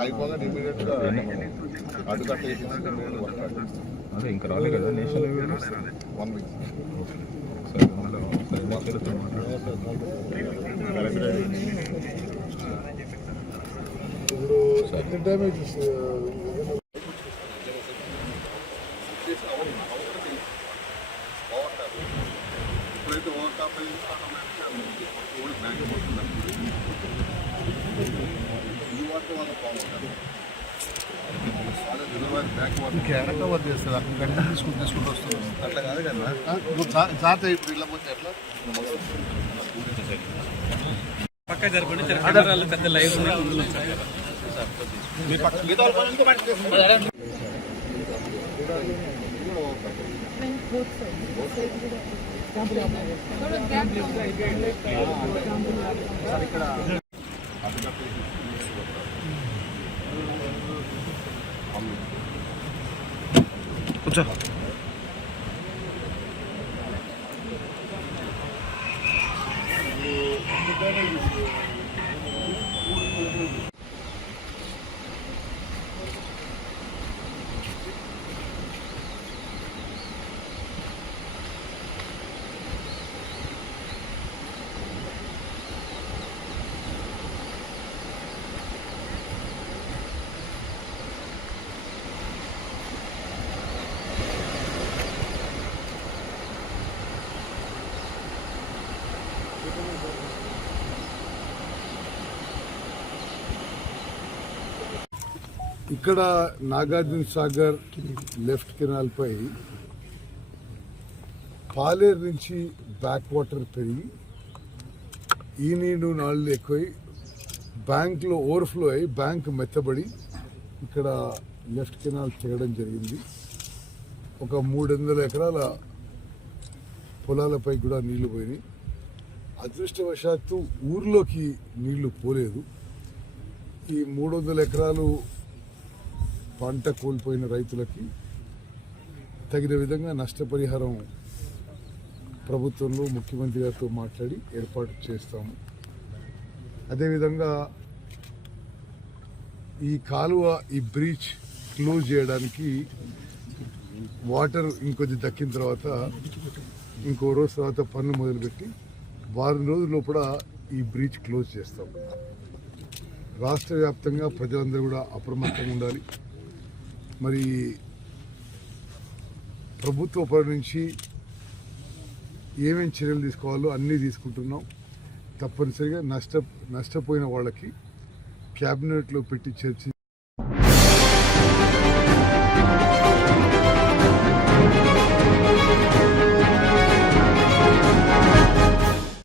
అయిపోగా immediate గా అడ్డుకట్ట వేసిందంటే అదే ఇంకా రాలే కదా నేషనల్ 1 వీక్ ఇప్పుడు డ్యామేజ్ ఇప్పుడైతే ఓవర్ టాప్ క్యారెట్ కవర్ చేస్తుంది అక్కడ గంట తీసుకుంటూ వస్తున్నాం. అట్లా కాదు కదా జాత ఇప్పుడు ఇలా పోతే ఎట్లా పక్క జరపండి కెమెరాలు పెద్ద లైవ్ కూర్చో. ఇక్కడ నాగార్జున సాగర్ లెఫ్ట్ కెనాల్ పై పాలేరు నుంచి బ్యాక్ వాటర్ పెరిగి ఈ నీళ్లు నాళ్ళు ఎక్కువై బ్యాంక్లో ఓవర్ఫ్లో అయ్యి బ్యాంక్ మెత్తబడి ఇక్కడ లెఫ్ట్ కెనాల్ తెగడం జరిగింది. ఒక 300 ఎకరాల పొలాలపై కూడా నీళ్లు పోయినాయి. అదృష్టవశాత్తు ఊర్లోకి నీళ్లు పోలేదు. ఈ 300 ఎకరాలు పంట కోల్పోయిన రైతులకి తగిన విధంగా నష్టపరిహారం ప్రభుత్వంలో ముఖ్యమంత్రి గారితో మాట్లాడి ఏర్పాటు చేస్తాము. అదేవిధంగా ఈ కాలువ ఈ బ్రీచ్ క్లోజ్ చేయడానికి వాటర్ ఇంకొద్ది దక్కిన తర్వాత ఇంకో రోజు తర్వాత పనులు మొదలుపెట్టి వారం రోజుల లోపల ఈ బ్రీచ్ క్లోజ్ చేస్తాం. రాష్ట్ర వ్యాప్తంగా ప్రజలందరూ కూడా అప్రమత్తంగా ఉండాలి. మరి ప్రభుత్వ పరి నుంచి ఏమేమి చర్యలు తీసుకోవాలో అన్నీ తీసుకుంటున్నాం. తప్పనిసరిగా నష్టపోయిన వాళ్ళకి క్యాబినెట్లో పెట్టి చర్చ